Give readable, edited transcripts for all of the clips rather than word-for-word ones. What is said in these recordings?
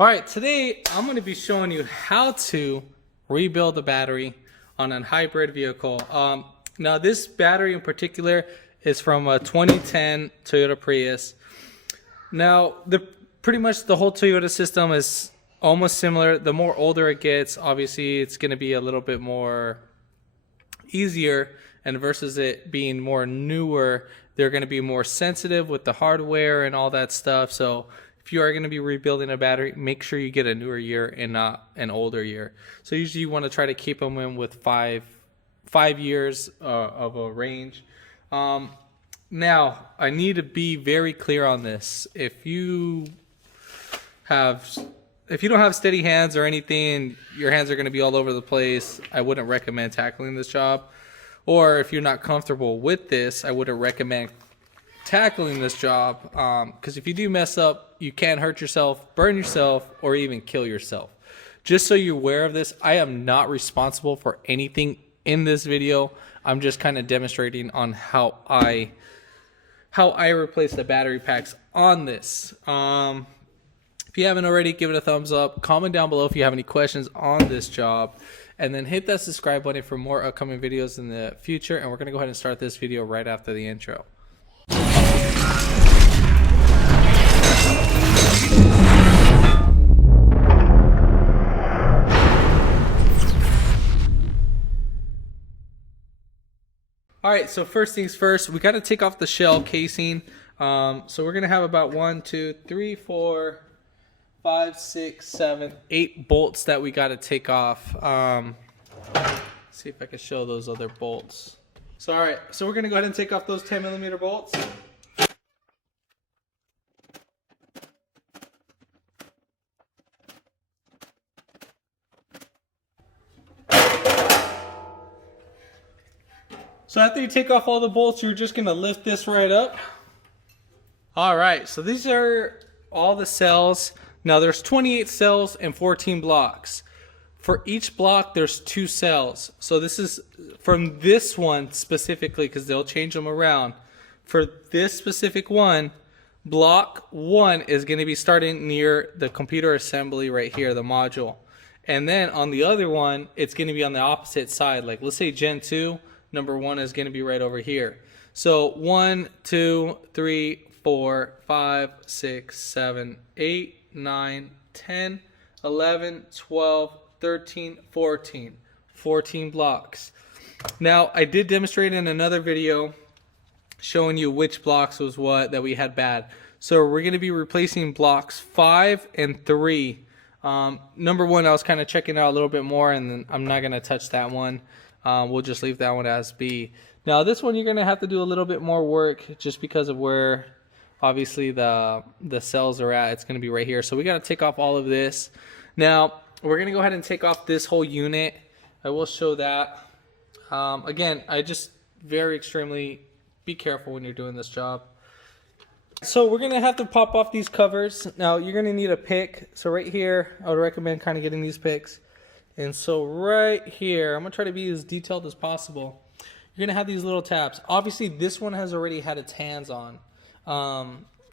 All right, today I'm going to be showing you how to rebuild the battery on a hybrid vehicle. Now this battery in particular is from a 2010 Toyota Prius. Now pretty much the whole Toyota system is almost similar. The more older it gets, obviously it's going to be a little bit more easier, and versus it being more newer, they're going to be more sensitive with the hardware and all that stuff. So if you are going to be rebuilding a battery, make sure you get a newer year and not an older year. So usually you want to try to keep them in with five years of a range. Now I need to be very clear on this. If you don't have steady hands or anything, your hands are going to be all over the place, I wouldn't recommend tackling this job. Or if you're not comfortable with this, I wouldn't recommend tackling this job, because if you do mess up, you can hurt yourself, burn yourself, or even kill yourself. Just so you're aware of this, I am not responsible for anything in this video. I'm just kind of demonstrating on how I replace the battery packs on this. If you haven't already, give it a thumbs up. Comment down below if you have any questions on this job. And then hit that subscribe button for more upcoming videos in the future. And we're going to go ahead and start this video right after the intro. All right, so first things first, we got to take off the shell casing. So we're going to have about 1, 2, 3, 4, 5, 6, 7, 8 bolts that we got to take off. See if I can show those other bolts. So all right, so we're going to go ahead and take off those 10mm bolts. So after you take off all the bolts, you're just going to lift this right up. All right, so these are all the cells. Now there's 28 cells and 14 blocks. For each block, there's 2 cells. So this is from this one specifically, because they'll change them around. For this specific one, block 1 is going to be starting near the computer assembly right here, the module. And then on the other one, it's going to be on the opposite side. Like let's say Gen 2, number 1 is going to be right over here. So 1, 2, 3, 4, 5, 6, 7, 8, 9, 10, 11, 12, 13, 14 blocks. Now I did demonstrate in another video showing you which blocks was what that we had bad. So we're going to be replacing blocks 5 and 3. Number 1 I was kind of checking out a little bit more, and then I'm not going to touch that one. We'll just leave that one as B. Now this one you're going to have to do a little bit more work just because of where obviously the cells are at. It's going to be right here. So we got to take off all of this. Now we're going to go ahead and take off this whole unit. I will show that. Again, I just extremely be careful when you're doing this job. So we're going to have to pop off these covers. Now you're going to need a pick. So right here, I would recommend kind of getting these picks. And so right here, I'm going to try to be as detailed as possible. You're going to have these little tabs. Obviously, this one has already had its hands on,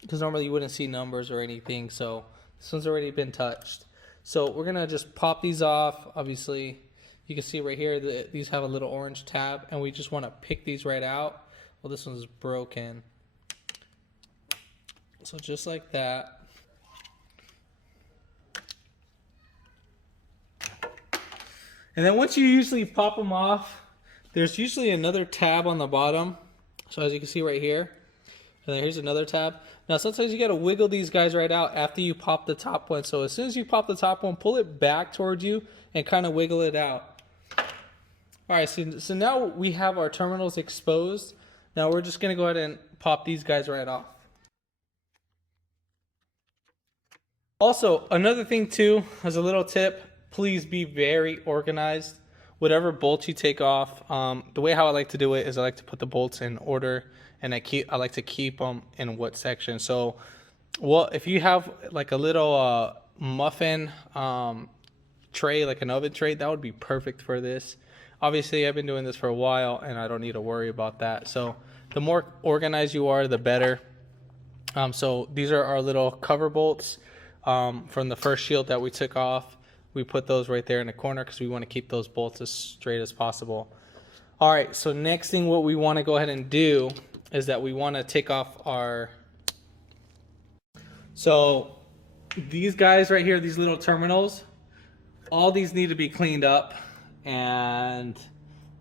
because normally you wouldn't see numbers or anything. So this one's already been touched. So we're going to just pop these off. Obviously, you can see right here that these have a little orange tab, and we just want to pick these right out. Well, this one's broken. So just like that. And then once you usually pop them off, there's usually another tab on the bottom. So as you can see right here, and then here's another tab. Now sometimes you got to wiggle these guys right out after you pop the top one. So as soon as you pop the top one, pull it back towards you and kind of wiggle it out. All right, so now we have our terminals exposed. Now we're just going to go ahead and pop these guys right off. Also, another thing too, as a little tip, please be very organized. Whatever bolts you take off, the way how I like to do it is I like to put the bolts in order, and I like to keep them in what section. So, well, if you have like a little muffin tray, like an oven tray, that would be perfect for this. Obviously, I've been doing this for a while, and I don't need to worry about that. So, the more organized you are, the better. So these are our little cover bolts. from the first shield that we took off. We put those right there in the corner because we want to keep those bolts as straight as possible. All right, so next thing what we want to go ahead and do is that we want to take off our... So these guys right here, these little terminals, all these need to be cleaned up, and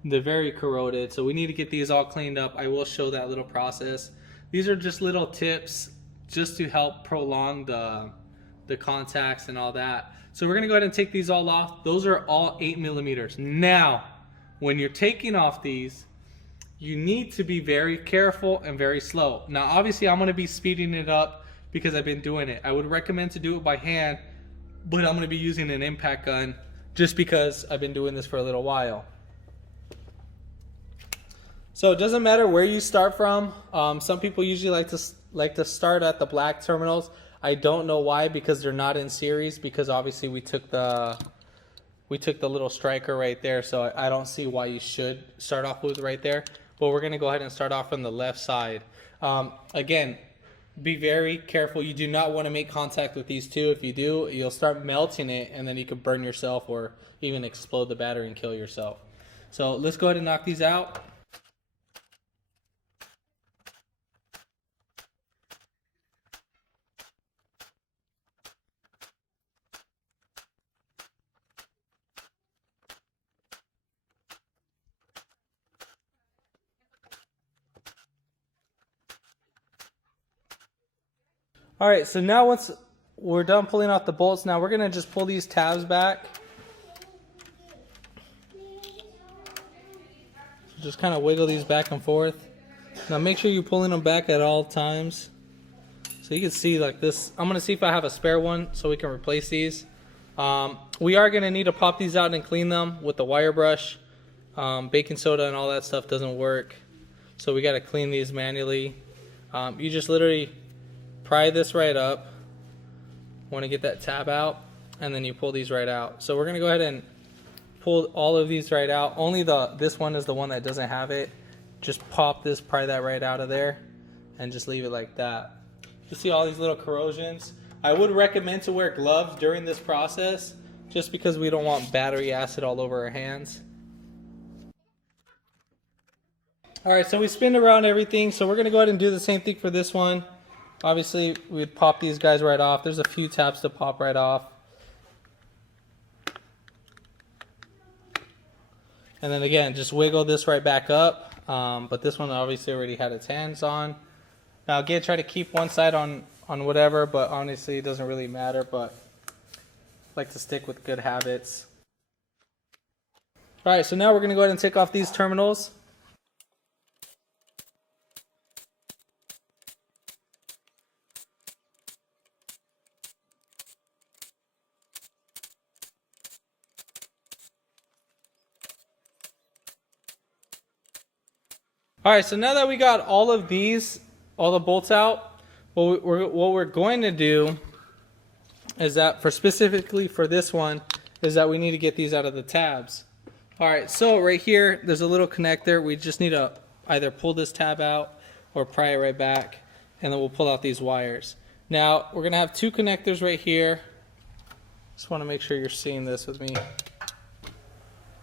they're very corroded, so we need to get these all cleaned up. I will show that little process. These are just little tips just to help prolong the contacts and all that. So we're gonna go ahead and take these all off. Those are all 8 millimeters. Now, when you're taking off these, you need to be very careful and very slow. Now, obviously I'm gonna be speeding it up because I've been doing it. I would recommend to do it by hand, but I'm gonna be using an impact gun just because I've been doing this for a little while. So it doesn't matter where you start from. Some people usually like to start at the black terminals. I don't know why, because they're not in series, because obviously we took the little striker right there, so I don't see why you should start off with right there. But we're gonna go ahead and start off from the left side. Again, be very careful. You do not want to make contact with these two. If you do, you'll start melting it, and then you could burn yourself or even explode the battery and kill yourself. So let's go ahead and knock these out. All right, so now once we're done pulling off the bolts, now we're gonna just pull these tabs back. Just kind of wiggle these back and forth. Now make sure you're pulling them back at all times. So you can see like this. I'm gonna see if I have a spare one so we can replace these. We are gonna need to pop these out and clean them with the wire brush. Baking soda and all that stuff doesn't work. So we gotta clean these manually. You just literally pry this right up. Want to get that tab out, and then you pull these right out. So we're gonna go ahead and pull all of these right out. Only this one is the one that doesn't have it. Just pop this, pry that right out of there, and just leave it like that. You see all these little corrosions. I would recommend to wear gloves during this process, just because we don't want battery acid all over our hands. All right, so we spin around everything. So we're gonna go ahead and do the same thing for this one. Obviously, we'd pop these guys right off. There's a few tabs to pop right off. And then again, just wiggle this right back up. But this one obviously already had its hands on. Now again, try to keep one side on whatever, but honestly, it doesn't really matter. But I like to stick with good habits. All right, so now we're gonna go ahead and take off these terminals. All right, so now that we got all of these, all the bolts out, what we're going to do is that specifically for this one, is that we need to get these out of the tabs. All right, so right here, there's a little connector. We just need to either pull this tab out or pry it right back, and then we'll pull out these wires. Now, we're gonna have two connectors right here. Just wanna make sure you're seeing this with me.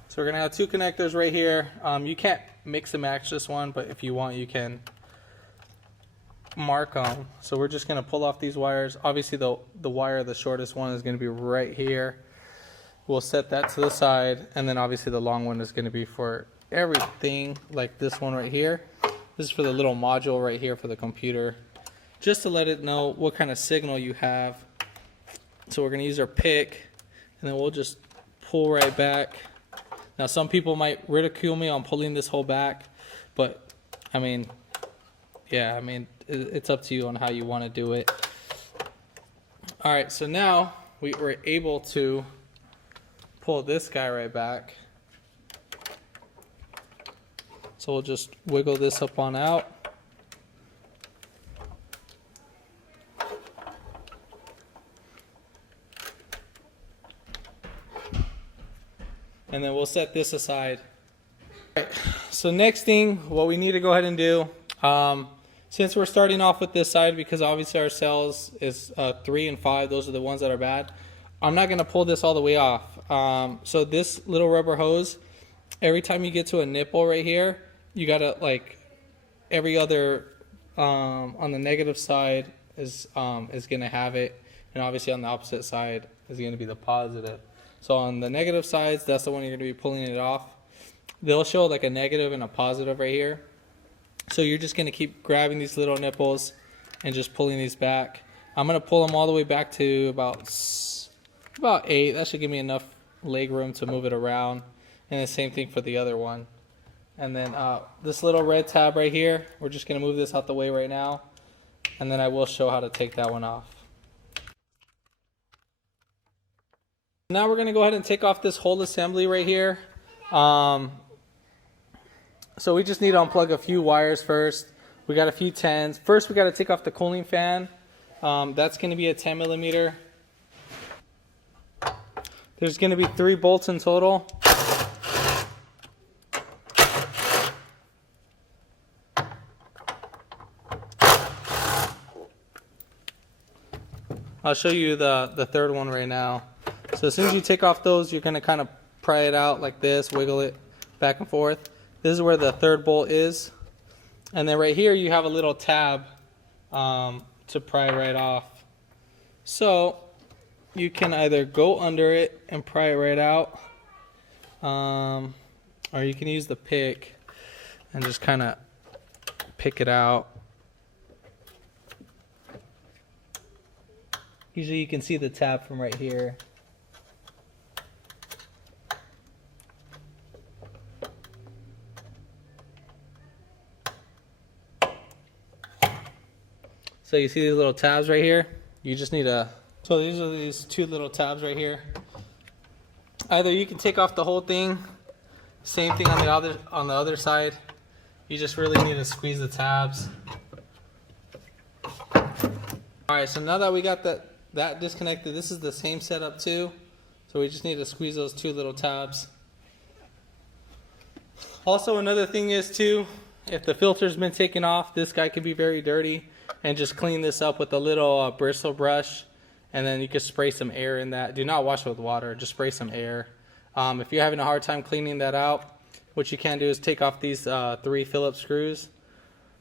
So we're gonna have two connectors right here. You can't mix and match this one, but if you want, you can mark them. So we're just gonna pull off these wires. Obviously the wire, the shortest one, is gonna be right here. We'll set that to the side, and then obviously the long one is gonna be for everything, like this one right here. This is for the little module right here for the computer, just to let it know what kind of signal you have. So we're gonna use our pick, and then we'll just pull right back. Now some people might ridicule me on pulling this whole back, but I mean, yeah, I mean, it's up to you on how you want to do it. All right, so now we were able to pull this guy right back. So we'll just wiggle this up on out. And then we'll set this aside. All right, so next thing, what we need to go ahead and do, since we're starting off with this side, because obviously our cells is 3 and 5, those are the ones that are bad, I'm not going to pull this all the way off. So this little rubber hose, every time you get to a nipple right here, you got to, like, every other on the negative side is going to have it, and obviously on the opposite side is going to be the positive. So on the negative sides, that's the one you're going to be pulling it off. They'll show like a negative and a positive right here. So you're just going to keep grabbing these little nipples and just pulling these back. I'm going to pull them all the way back to about 8. That should give me enough leg room to move it around. And the same thing for the other one. And then this little red tab right here, we're just going to move this out the way right now. And then I will show how to take that one off. Now we're going to go ahead and take off this whole assembly right here. So we just need to unplug a few wires first. We got a few 10s. First we got to take off the cooling fan. That's going to be a 10 millimeter. There's going to be 3 bolts in total. I'll show you the third one right now. So as soon as you take off those, you're going to kind of pry it out like this, wiggle it back and forth. This is where the third bolt is. And then right here you have a little tab to pry right off. So you can either go under it and pry it right out, or you can use the pick and just kind of pick it out. Usually you can see the tab from right here. So you see these little tabs right here? You just need a... So these are these 2 little tabs right here. Either you can take off the whole thing, same thing on the other side. You just really need to squeeze the tabs. Alright, so now that we got that disconnected, this is the same setup too. So we just need to squeeze those 2 little tabs. Also, another thing is too, if the filter's been taken off, this guy can be very dirty, and just clean this up with a little bristle brush, and then you can spray some air in that. Do not wash it with water, just spray some air. If you're having a hard time cleaning that out, what you can do is take off these 3 Phillips screws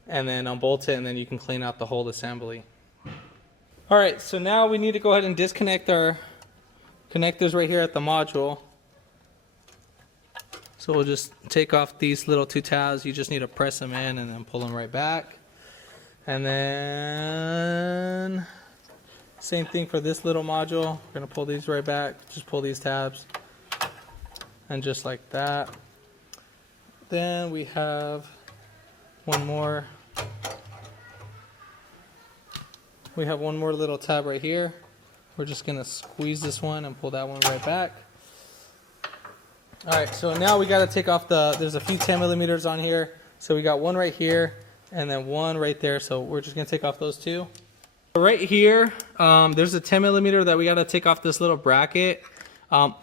and then unbolt it, and then you can clean out the whole assembly. Alright, so now we need to go ahead and disconnect our connectors right here at the module. So we'll just take off these little 2 tabs. You just need to press them in and then pull them right back. And then same thing for this little module. We're going to pull these right back. Just pull these tabs. And just like that. Then we have one more. We have one more little tab right here. We're just going to squeeze this one and pull that one right back. Alright, so now we got to take off there's a few 10 millimeters on here. So we got one right here and then one right there. So we're just going to take off those 2. Right here, there's a 10 millimeter that we got to take off this little bracket. And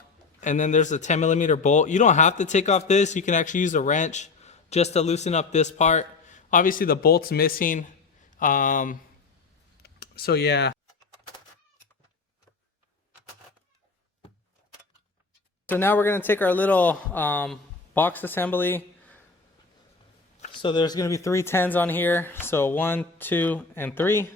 then there's a 10 millimeter bolt. You don't have to take off this. You can actually use a wrench just to loosen up this part. Obviously the bolt's missing. So yeah. So now we're going to take our little box assembly. So there's going to be 3 10s on here. So 1, 2, and 3.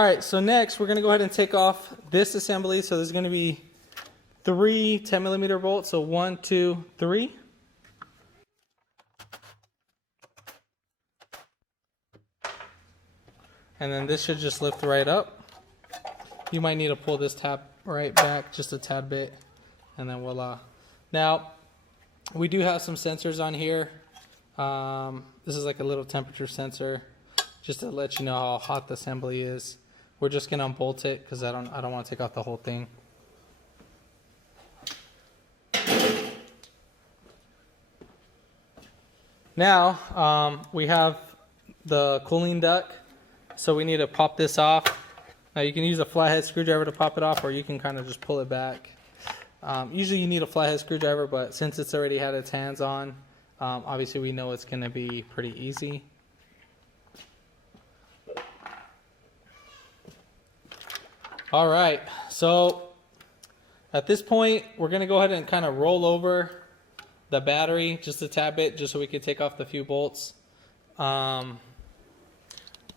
Alright, so next we're going to go ahead and take off this assembly. So there's going to be 3 10 millimeter bolts. So 1, 2, 3. And then this should just lift right up. You might need to pull this tab right back just a tad bit, and then voila. Now, we do have some sensors on here. This is like a little temperature sensor, just to let you know how hot the assembly is. We're just gonna unbolt it because I don't want to take off the whole thing. Now, we have the cooling duct, so we need to pop this off. Now you can use a flathead screwdriver to pop it off, or you can kind of just pull it back. Usually you need a flathead screwdriver, but since it's already had its hands on, Obviously we know it's going to be pretty easy. All right, so at this point we're going to go ahead and kind of roll over the battery just a tad bit, just so we can take off the few bolts. Now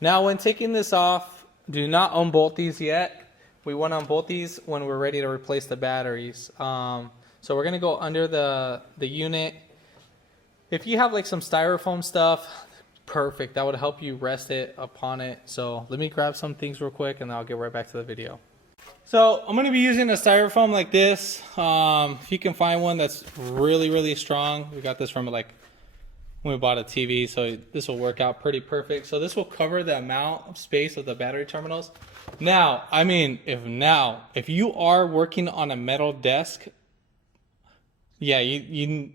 when taking this off, do not unbolt these yet. We want to unbolt these when we're ready to replace the batteries. So we're going to go under the unit. If you have like some styrofoam stuff, perfect. That would help you rest it upon it. So let me grab some things real quick and then I'll get right back to the video. So I'm going to be using a styrofoam like this. If you can find one that's really, really strong. We got this from like when we bought a TV, so this will work out pretty perfect. So this will cover the amount of space of the battery terminals. Now, I mean, if you are working on a metal desk, yeah, you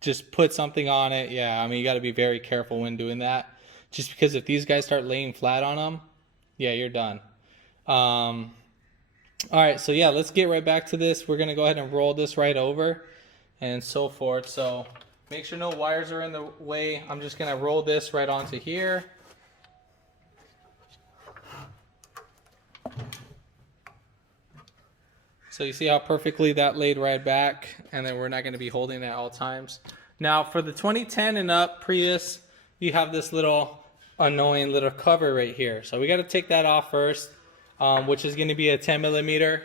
just put something on it. Yeah, I mean, you got to be very careful when doing that. Just because if these guys start laying flat on them, yeah, you're done. All right, so yeah, let's get right back to this. We're going to go ahead and roll this right over and so forth. So make sure no wires are in the way. I'm just going to roll this right onto here. So you see how perfectly that laid right back, and then we're not going to be holding it at all times. Now for the 2010 and up Prius, you have this little annoying little cover right here. So we got to take that off first, which is going to be a 10 millimeter.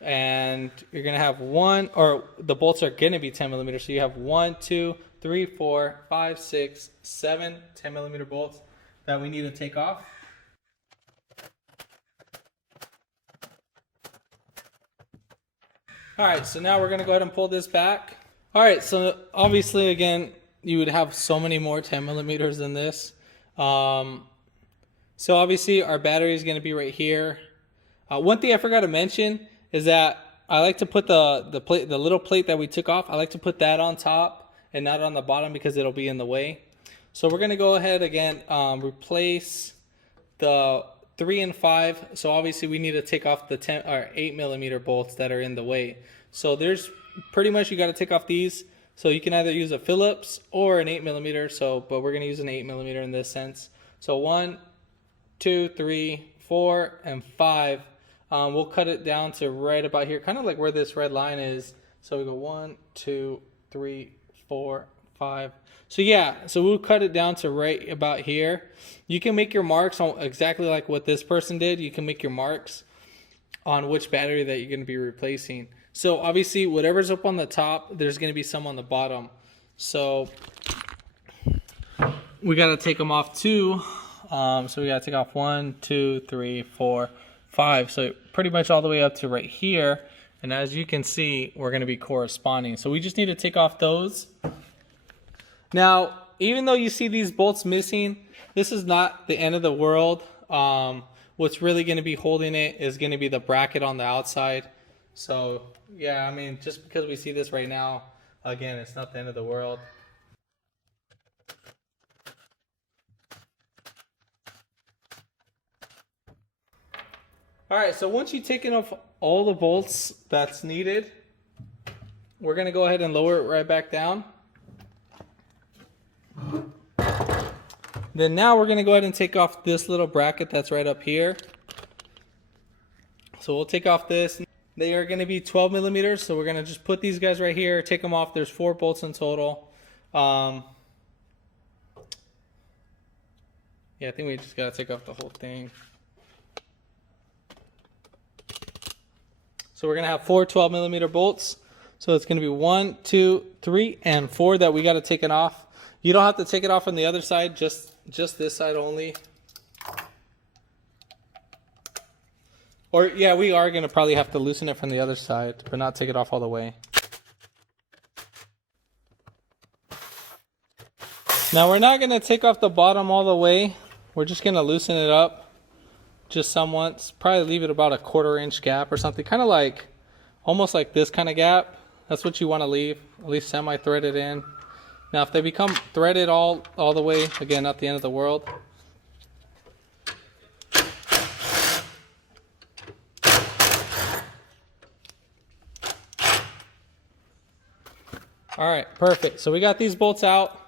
And you're going to have one, or the bolts are going to be 10 millimeters. So you have 1, 2, 3, 4, 5, 6, 7 10 millimeter bolts that we need to take off. All right, so now we're going to go ahead and pull this back. All right, so obviously, again, you would have so many more 10 millimeters than this. So obviously, our battery is going to be right here. One thing I forgot to mention is that I like to put the little plate that we took off, I like to put that on top and not on the bottom because it'll be in the way. So we're going to go ahead again, replace the 3 and 5. So obviously we need to take off the 10 or 8 millimeter bolts that are in the way. So there's pretty much, you got to take off these. So you can either use a Phillips or an 8 millimeter. So, but we're going to use an 8 millimeter in this sense. So 1, 2, 3, 4, and 5. We'll cut it down to right about here, kind of like where this red line is. So we go 1, 2, 3, 4, 5. So yeah, so we'll cut it down to right about here. You can make your marks on exactly like what this person did. You can make your marks on which battery that you're going to be replacing. So obviously whatever's up on the top, there's going to be some on the bottom. So we got to take them off too. So we got to take off 1, 2, 3, 4, 5. So pretty much all the way up to right here. And as you can see, we're going to be corresponding. So we just need to take off those. Now, even though you see these bolts missing, this is not the end of the world. What's really going to be holding it is going to be the bracket on the outside. So yeah, I mean, just because we see this right now, again, it's not the end of the world. All right, so once you've taken off all the bolts that's needed, we're going to go ahead and lower it right back down. Then now we're going to go ahead and take off this little bracket that's right up here. So we'll take off this. They are going to be 12 millimeters, so we're going to just put these guys right here, take them off. There's 4 bolts in total. Yeah, I think we just got to take off the whole thing. So we're going to have 4 12 millimeter bolts. So it's going to be 1, 2, 3, and 4 that we got to take it off. You don't have to take it off on the other side, just this side only. Or yeah, we are going to probably have to loosen it from the other side, but not take it off all the way. Now we're not going to take off the bottom all the way. We're just going to loosen it up just somewhat. Probably leave it about a 1/4 inch gap or something, kind of like almost like this kind of gap. That's what you want to leave, at least semi-threaded in. Now if they become threaded all the way, again, not the end of the world. All right, perfect. So we got these bolts out.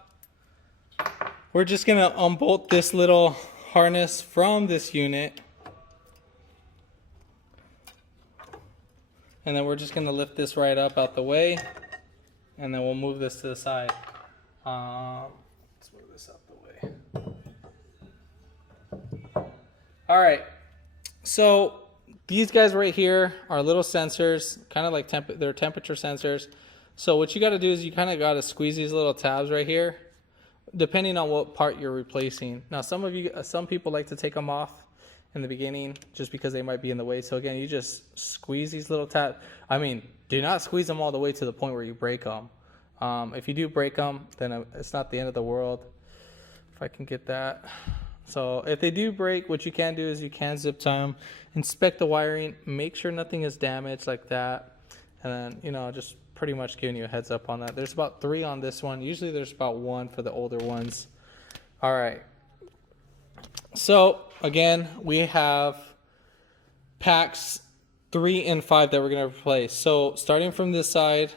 We're just gonna unbolt this little harness from this unit. And then we're just gonna lift this right up out the way. And then we'll move this to the side. Let's move this out the way. All right, so these guys right here are little sensors, kind of like they're temperature sensors. So what you got to do is you kind of got to squeeze these little tabs right here, depending on what part you're replacing. Now, some people like to take them off in the beginning just because they might be in the way. So again, you just squeeze these little tabs. I mean, do not squeeze them all the way to the point where you break them. If you do break them, then it's not the end of the world. If I can get that. So if they do break, what you can do is you can zip tie them, inspect the wiring, make sure nothing is damaged like that. And then, you know, just pretty much giving you a heads up on that. There's about 3 on this one. Usually there's about 1 for the older ones. All right. So again, we have packs 3 and 5 that we're going to replace. So starting from this side,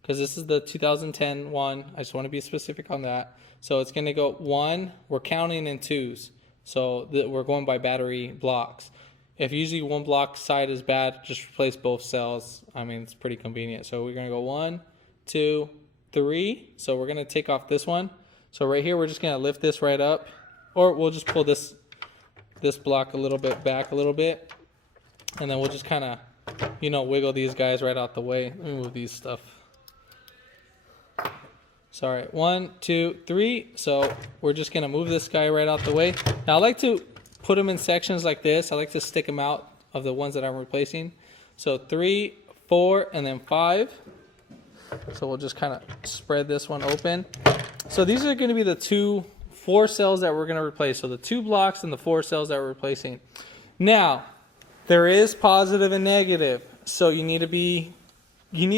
because this is the 2010 one, I just want to be specific on that. So it's going to go 1, we're counting in 2s. So we're going by battery blocks. If usually one block side is bad, just replace both cells. I mean, it's pretty convenient. So we're going to go 1, 2, 3. So we're going to take off this one. So right here, we're just going to lift this right up. Or we'll just pull this block a little bit back a little bit. And then we'll just kind of, you know, wiggle these guys right out the way. Let me move these stuff. Sorry, 1, 2, 3. So we're just going to move this guy right out the way. Now, I like to put them in sections like this. I like to stick them out of the ones that I'm replacing. So 3, 4, and then 5. So we'll just kind of spread this one open. So these are going to be the 4 cells that we're going to replace. So the 2 blocks and the 4 cells that we're replacing. Now, there is positive and negative. So you need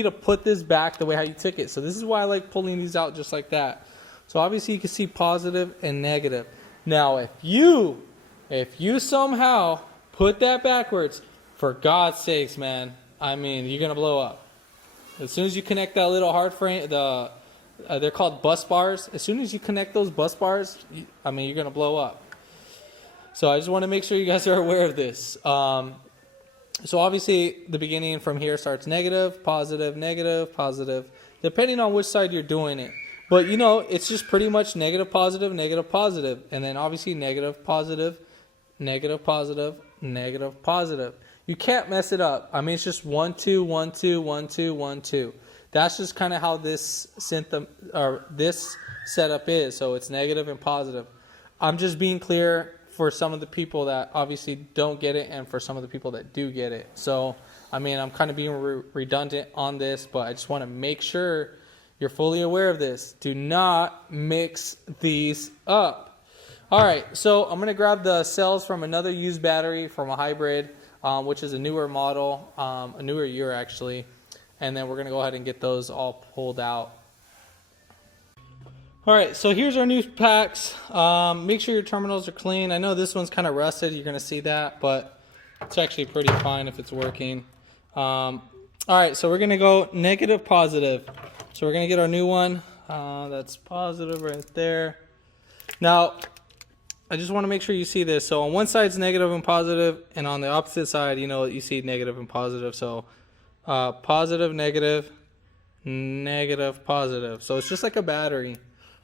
to put this back the way how you took it. So this is why I like pulling these out just like that. So obviously you can see positive and negative. Now, if you somehow put that backwards, for God's sakes, man, I mean, you're going to blow up. As soon as you connect that little hard frame, they're called bus bars. As soon as you connect those bus bars, I mean, you're going to blow up. So I just want to make sure you guys are aware of this. So obviously, the beginning from here starts negative, positive, negative, positive, depending on which side you're doing it. But, you know, it's just pretty much negative, positive, negative, positive. And then obviously negative, positive, negative, positive, negative, positive. You can't mess it up. I mean, it's just 1, 2, 1, 2, 1, 2, 1, 2. That's just kind of how this setup is. So it's negative and positive. I'm just being clear for some of the people that obviously don't get it and for some of the people that do get it. So, I mean, I'm kind of being redundant on this, but I just want to make sure you're fully aware of this. Do not mix these up. All right, so I'm going to grab the cells from another used battery from a hybrid, which is a newer model, a newer year actually. And then we're going to go ahead and get those all pulled out. All right, so here's our new packs. Make sure your terminals are clean. I know this one's kind of rusted. You're going to see that, but it's actually pretty fine if it's working. All right, so we're going to go negative, positive. So we're going to get our new one. That's positive right there. Now, I just want to make sure you see this. So on one side it's negative and positive, and on the opposite side, you know, you see negative and positive. So positive, negative, negative, positive. So it's just like a battery.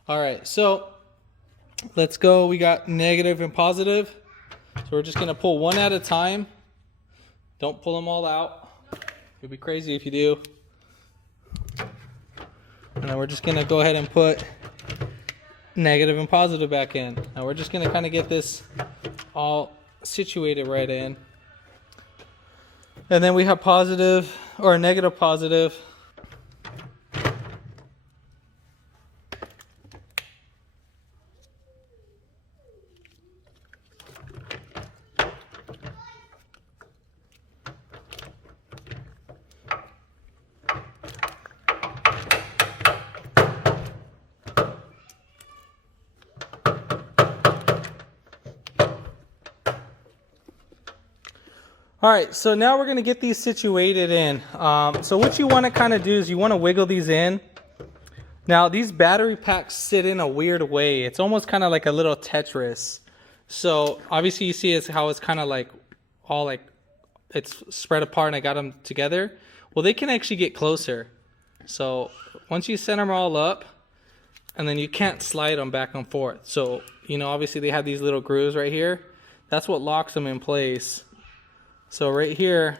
All right, so let's go. We got negative and positive. So we're just going to pull one at a time. Don't pull them all out. It'd be crazy if you do. And then we're just going to go ahead and put negative and positive back in. Now we're just going to kind of get this all situated right in. And then we have positive or negative, positive. All right, so now we're going to get these situated in. So what you want to kind of do is you want to wiggle these in Now these battery packs sit in a weird way. It's almost kind of like a little Tetris. So obviously you see it's how it's kind of like all like it's spread apart and I got them together. Well, they can actually get closer. So once you set them all up, and then you can't slide them back and forth. So, you know, obviously they have these little grooves right here. That's what locks them in place. So right here,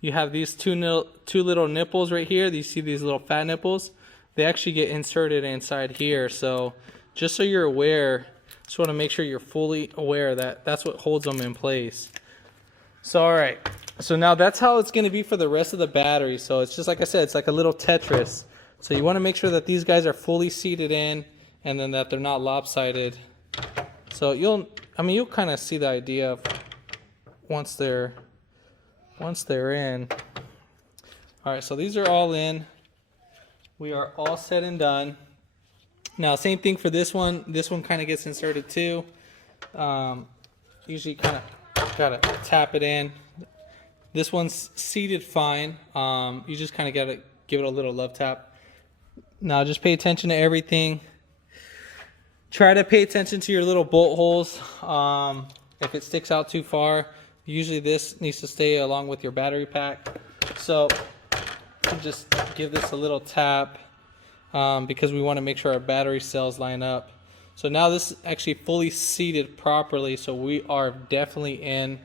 you have these two little nipples right here. You see these little fat nipples? They actually get inserted inside here. So just so you're aware, just want to make sure you're fully aware that that's what holds them in place. So, all right. So now that's how it's going to be for the rest of the battery. So it's just like I said, it's like a little Tetris. So you want to make sure that these guys are fully seated in and then that they're not lopsided. So you'll kind of see the idea of once they're in. All right, so these are all in. We are all set and done. Now, same thing for this one. This one kind of gets inserted too. Usually kind of gotta tap it in. This one's seated fine. You just kind of gotta give it a little love tap. Now just pay attention to everything. Try to pay attention to your little bolt holes. If it sticks out too far, usually this needs to stay along with your battery pack. So just give this a little tap because we want to make sure our battery cells line up. So now this is actually fully seated properly, so we are definitely in.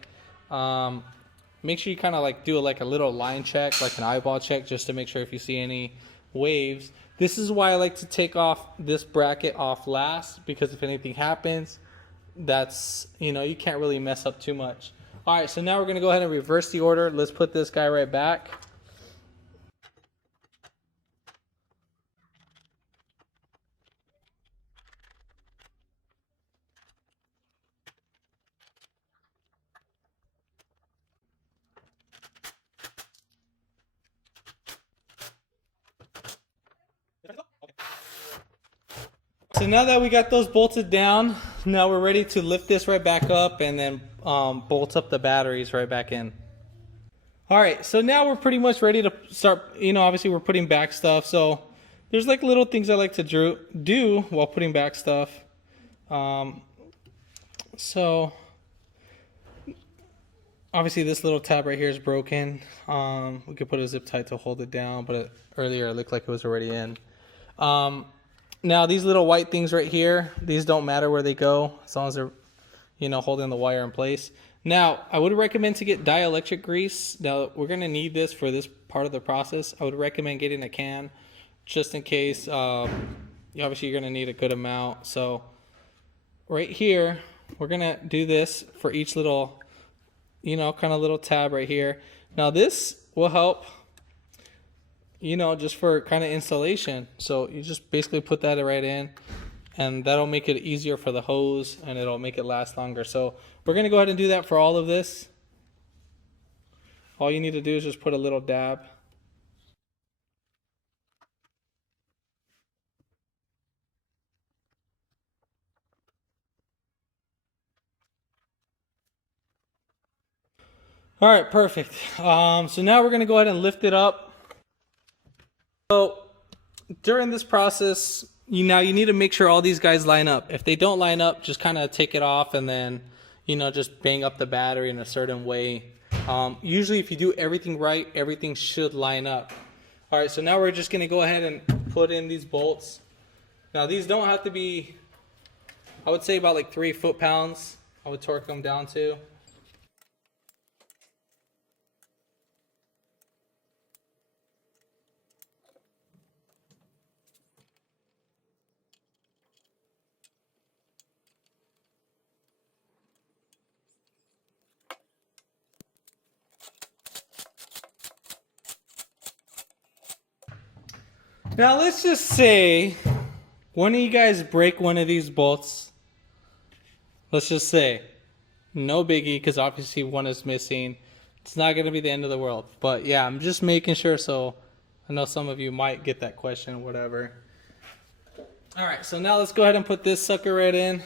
Make sure you kind of like do a little line check, like an eyeball check, just to make sure if you see any waves. This is why I like to take off this bracket off last, because if anything happens, that's, you can't really mess up too much. All right, so now we're going to go ahead and reverse the order. Let's put this guy right back. So now that we got those bolted down, now we're ready to lift this right back up and then bolt up the batteries right back in. All right, so now we're pretty much ready to start, obviously we're putting back stuff. So there's like little things I like to do while putting back stuff. So obviously this little tab right here is broken. We could put a zip tie to hold it down, but earlier it looked like it was already in. Now these little white things right here, these don't matter where they go as long as they're, holding the wire in place. Now I would recommend to get dielectric grease. Now we're going to need this for this part of the process. I would recommend getting a can just in case. Obviously you're going to need a good amount. So right here, we're going to do this for each little, kind of little tab right here. Now this will help, just for kind of installation. So you just basically put that right in, and that'll make it easier for the hose and it'll make it last longer. So we're going to go ahead and do that for all of this. All you need to do is just put a little dab. All right, perfect. So now we're going to go ahead and lift it up. So during this process, you need to make sure all these guys line up. If they don't line up, just kind of take it off and then, just bang up the battery in a certain way. Usually if you do everything right, everything should line up. All right, so now we're just going to go ahead and put in these bolts. Now these don't have to be, I would say about like 3 foot-pounds. I would torque them down to. Now let's just say one of you guys break one of these bolts. Let's just say, no biggie, because obviously one is missing. It's not going to be the end of the world. But yeah, I'm just making sure, so I know some of you might get that question, whatever. All right, so now let's go ahead and put this sucker right in.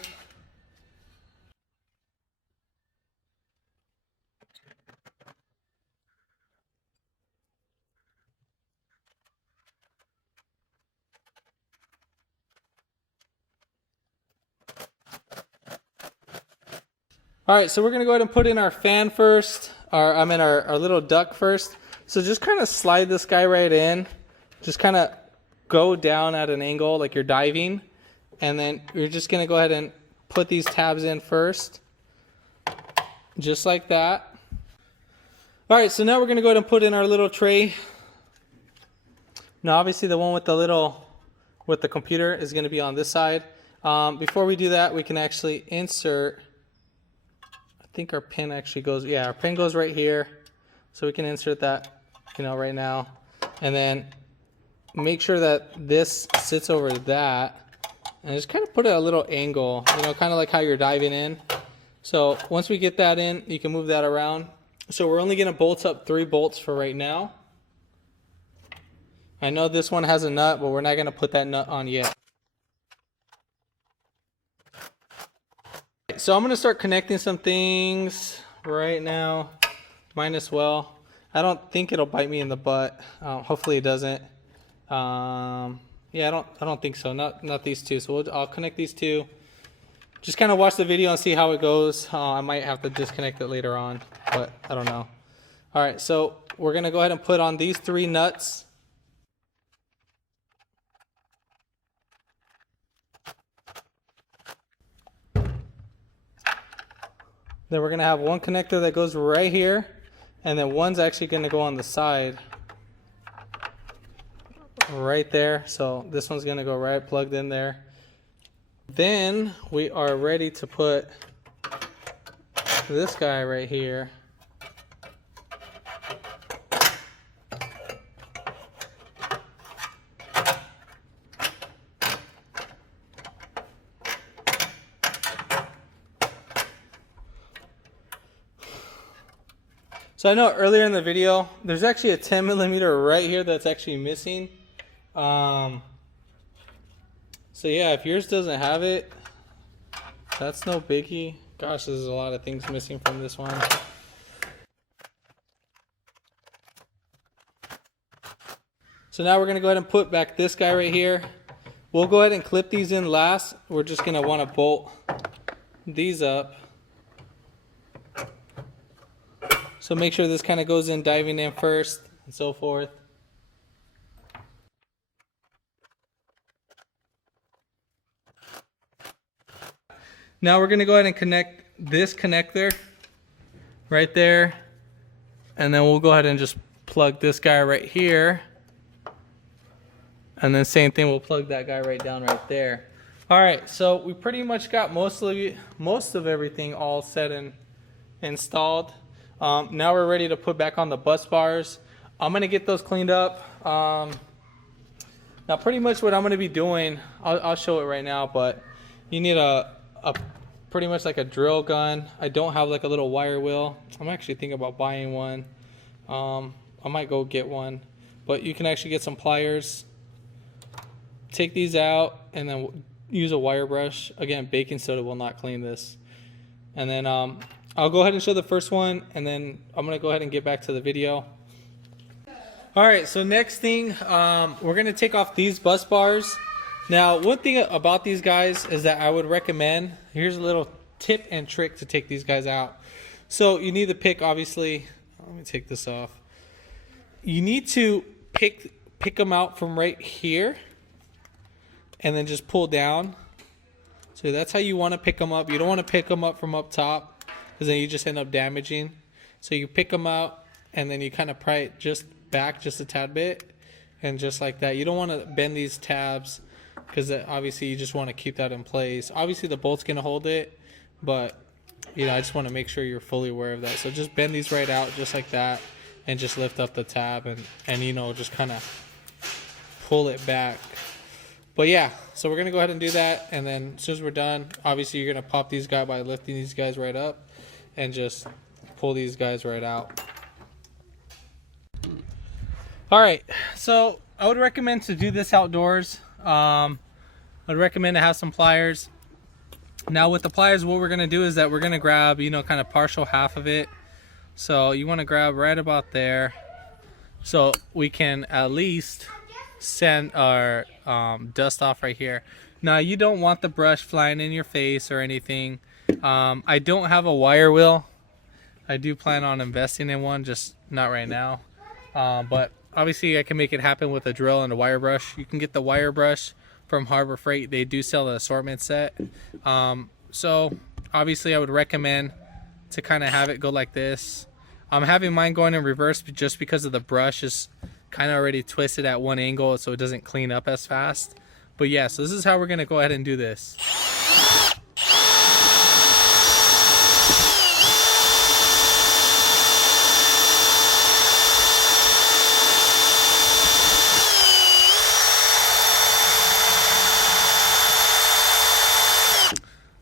All right, so we're gonna go ahead and put in our fan first, our little duct first. So just kind of slide this guy right in. Just kind of go down at an angle like you're diving. And then you're just gonna go ahead and put these tabs in first. Just like that. All right, so now we're gonna go ahead and put in our little tray. Now obviously the one with the computer is gonna be on this side. Before we do that, we can actually insert, I think our pin actually goes, yeah, our pin goes right here. So we can insert that, right now. And then make sure that this sits over that. And just kind of put it at a little angle, kind of like how you're diving in. So once we get that in, you can move that around. So we're only gonna bolt up 3 bolts for right now. I know this one has a nut, but we're not gonna put that nut on yet. So I'm gonna start connecting some things right now. Might as well. I don't think it'll bite me in the butt. Hopefully it doesn't. Yeah, I don't think so. Not these two. So I'll connect these two. Just kind of watch the video and see how it goes. I might have to disconnect it later on, but I don't know. All right, so we're gonna go ahead and put on these 3 nuts. Then we're gonna have one connector that goes right here, and then one's actually gonna go on the side right there. So this one's gonna go right plugged in there. Then we are ready to put this guy right here. So I know earlier in the video, there's actually a 10mm right here that's actually missing. So yeah, if yours doesn't have it, that's no biggie. Gosh, there's a lot of things missing from this one. So now we're gonna go ahead and put back this guy right here. We'll go ahead and clip these in last. We're just gonna wanna bolt these up. So make sure this kind of goes in diving in first and so forth. Now we're going to go ahead and connect this connector right there. And then we'll go ahead and just plug this guy right here. And then same thing, we'll plug that guy right down right there. All right, so we pretty much got most of everything all set and installed. Now we're ready to put back on the bus bars. I'm gonna get those cleaned up. Now pretty much what I'm gonna be doing, I'll show it right now, but you need a pretty much like a drill gun. I don't have like a little wire wheel. I'm actually thinking about buying one. I might go get one, but you can actually get some pliers. Take these out and then use a wire brush. Again, baking soda will not clean this. And then I'll go ahead and show the first one, and then I'm gonna go ahead and get back to the video. All right, so next thing, we're gonna take off these bus bars. Now, one thing about these guys is that I would recommend, here's a little tip and trick to take these guys out. So you need to pick, obviously, let me take this off. You need to pick them out from right here, and then just pull down. So that's how you wanna pick them up. You don't wanna pick them up from up top, because then you just end up damaging. So you pick them out and then you kind of pry it just back just a tad bit, and just like that. You don't want to bend these tabs, because obviously you just want to keep that in place. Obviously the bolt's gonna hold it, but I just want to make sure you're fully aware of that. So just bend these right out just like that, and just lift up the tab and just kind of pull it back. But yeah, so we're gonna go ahead and do that, and then as soon as we're done, obviously you're gonna pop these guys by lifting these guys right up and just pull these guys right out. All right, so I would recommend to do this outdoors. I'd recommend to have some pliers. Now with the pliers, what we're gonna do is that we're gonna grab, kind of partial half of it. So you wanna grab right about there, so we can at least send our dust off right here. Now you don't want the brush flying in your face or anything. I don't have a wire wheel. I do plan on investing in one, just not right now. But obviously I can make it happen with a drill and a wire brush. You can get the wire brush from Harbor Freight. They do sell the assortment set. So obviously I would recommend to kind of have it go like this. I'm having mine going in reverse just because of the brush is kind of already twisted at one angle, so it doesn't clean up as fast. But yeah, so this is how we're going to go ahead and do this.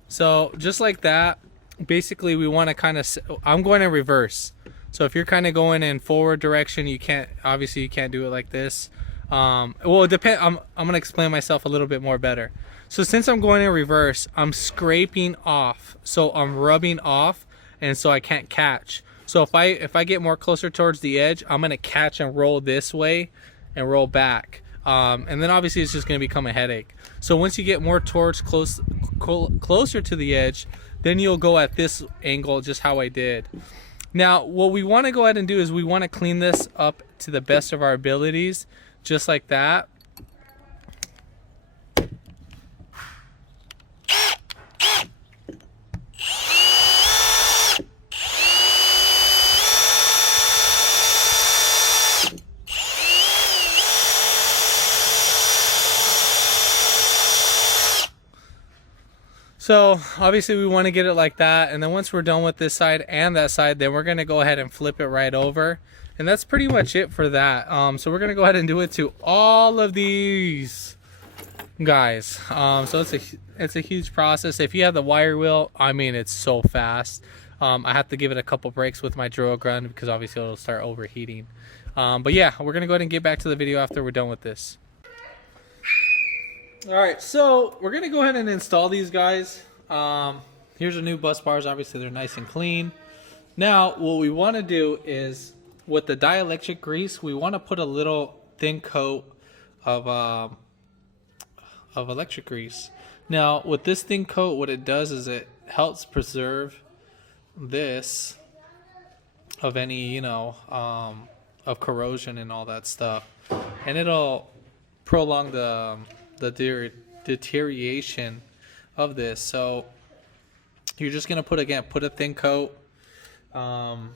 So just like that, basically we want to kind of, I'm going in reverse. So if you're kind of going in forward direction, you can't, obviously you can't do it like this. Well, it depends. I'm going to explain myself a little bit more better. So since I'm going in reverse, I'm scraping off. So I'm rubbing off, and so I can't catch. So if I get more closer towards the edge, I'm going to catch and roll this way and roll back. And then obviously it's just going to become a headache. So once you get more towards closer to the edge, then you'll go at this angle, just how I did. Now, what we want to go ahead and do is we want to clean this up to the best of our abilities, just like that. So obviously we want to get it like that, and then once we're done with this side and that side, then we're going to go ahead and flip it right over, and that's pretty much it for that. So we're going to go ahead and do it to all of these guys. So it's a huge process. If you have the wire wheel, I mean, it's so fast. I have to give it a couple breaks with my drill gun because obviously it'll start overheating. But yeah, we're going to go ahead and get back to the video after we're done with this. Alright, so we're going to go ahead and install these guys. Here's our new bus bars. Obviously they're nice and clean. Now what we want to do is, with the dielectric grease, we want to put a little thin coat of electric grease. Now with this thin coat, what it does is it helps preserve this of any, you know, of corrosion and all that stuff, and it'll prolong the deterioration of this. So you're just gonna put a thin coat, and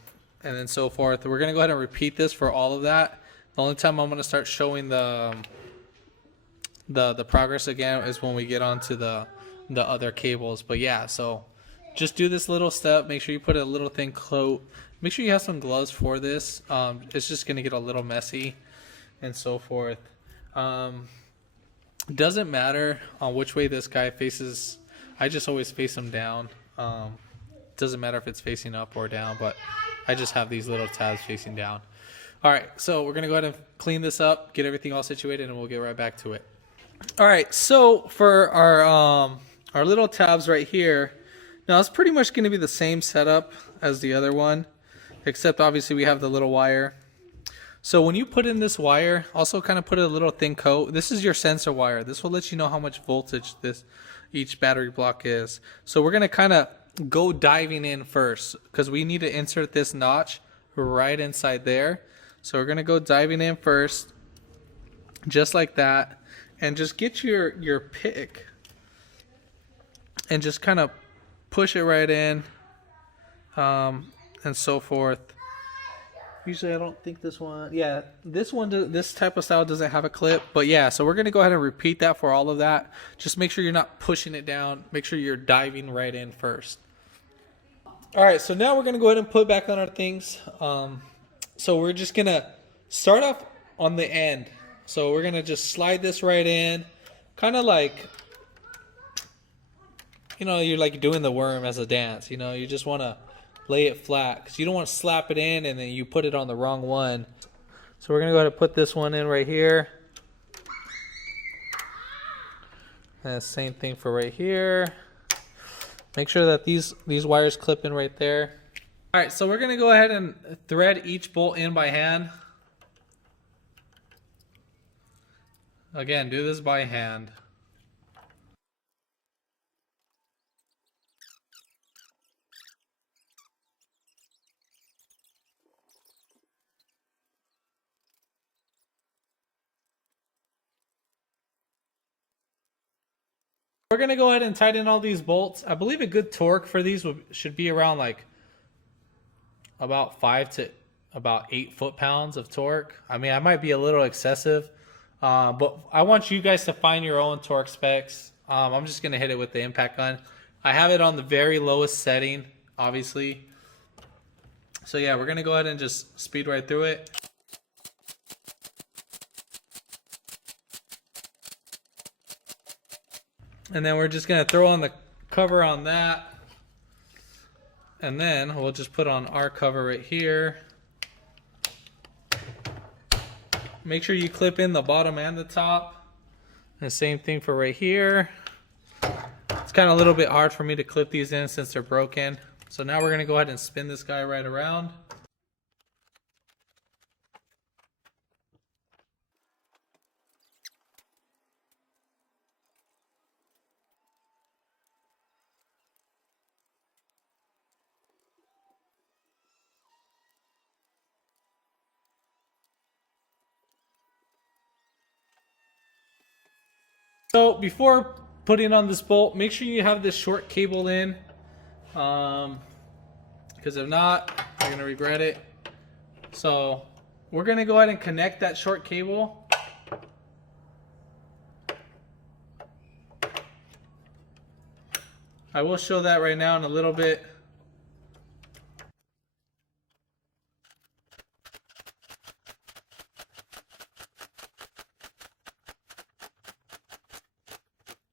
then so forth. We're gonna go ahead and repeat this for all of that. The only time I'm gonna start showing the progress again is when we get onto the other cables. But yeah, so just do this little step. Make sure you put a little thin coat. Make sure you have some gloves for this. It's just gonna get a little messy and so forth. Doesn't matter on which way this guy faces. I just always face him down. Doesn't matter if it's facing up or down, but I just have these little tabs facing down. All right, so we're gonna go ahead and clean this up, get everything all situated, and we'll get right back to it. All right, so for our little tabs right here, now it's pretty much gonna be the same setup as the other one, except obviously we have the little wire. So when you put in this wire, also kind of put a little thin coat. This is your sensor wire. This will let you know how much voltage each battery block is. So we're going to kind of go diving in first, because we need to insert this notch right inside there. So we're going to go diving in first, just like that, and just get your pick and just kind of push it right in, and so forth. Usually I don't think this one, yeah, this type of style doesn't have a clip, but yeah, so we're going to go ahead and repeat that for all of that. Just make sure you're not pushing it down. Make sure you're diving right in first. All right, so now we're going to go ahead and put back on our things. So we're just going to start off on the end. So we're going to just slide this right in, kind of like, you know, you're like doing the worm as a dance. You know, you just want to lay it flat, because you don't want to slap it in and then you put it on the wrong one. So we're going to go ahead and put this one in right here. And same thing for right here. Make sure that these wires clip in right there. All right, so we're going to go ahead and thread each bolt in by hand. Again, do this by hand. We're going to go ahead and tighten all these bolts. I believe a good torque for these should be around like about 5 to about 8 foot-pounds of torque. I mean, I might be a little excessive, but I want you guys to find your own torque specs. I'm just going to hit it with the impact gun. I have it on the very lowest setting, obviously. So yeah, we're going to go ahead and just speed right through it. And then we're just going to throw on the cover on that. And then we'll just put on our cover right here. Make sure you clip in the bottom and the top. And the same thing for right here. It's kind of a little bit hard for me to clip these in since they're broken. So now we're going to go ahead and spin this guy right around. So before putting on this bolt, make sure you have this short cable in, because if not, you're going to regret it. So we're going to go ahead and connect that short cable. I will show that right now in a little bit.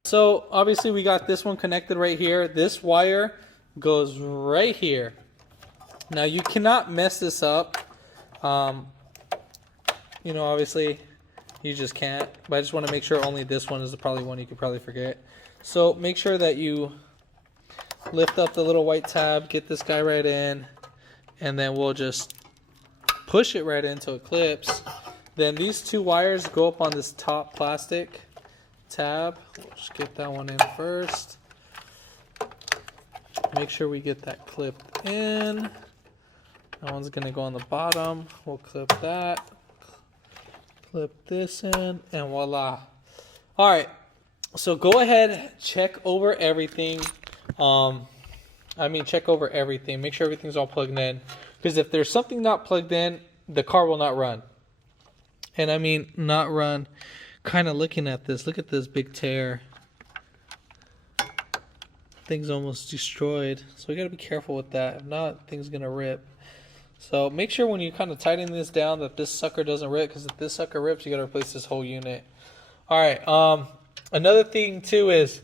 So obviously we got this one connected right here. This wire goes right here. Now you cannot mess this up. You know, obviously you just can't, but I just want to make sure only this one is probably one you could probably forget. So make sure that you lift up the little white tab, get this guy right in, and then we'll just push it right into it clips. Then these two wires go up on this top plastic tab. We'll just get that one in first. Make sure we get that clipped in. That one's gonna go on the bottom. We'll clip that. Clip this in, and voila. All right. So go ahead, check over everything. Check over everything. Make sure everything's all plugged in. Because if there's something not plugged in, the car will not run. And I mean, not run. Kind of looking at this, look at this big tear. Thing's almost destroyed, so we got to be careful with that. If not, thing's gonna rip. So make sure when you kind of tighten this down that this sucker doesn't rip, because if this sucker rips, you got to replace this whole unit. All right. Another thing too is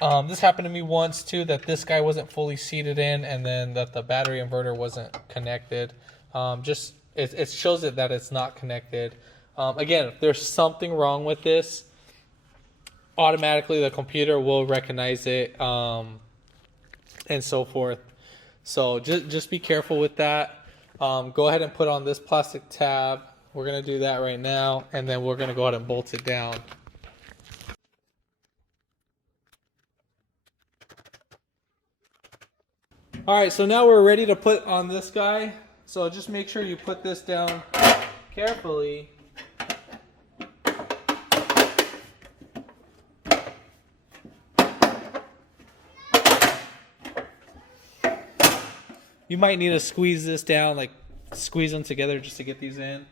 this happened to me once too, that this guy wasn't fully seated in, and then that the battery inverter wasn't connected. It shows it that it's not connected. Again, if there's something wrong with this, automatically the computer will recognize it, and so forth. So just be careful with that. Go ahead and put on this plastic tab. We're going to do that right now, and then we're going to go ahead and bolt it down. All right, so now we're ready to put on this guy. So just make sure you put this down carefully. You might need to squeeze this down, like squeeze them together just to get these in.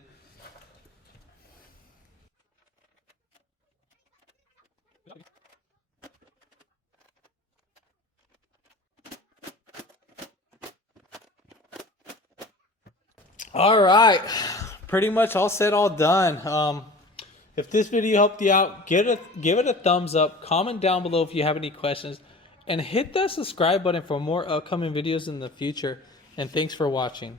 All right, pretty much all said, all done. If this video helped you out, give it a thumbs up. Comment down below if you have any questions. And hit that subscribe button for more upcoming videos in the future. And thanks for watching.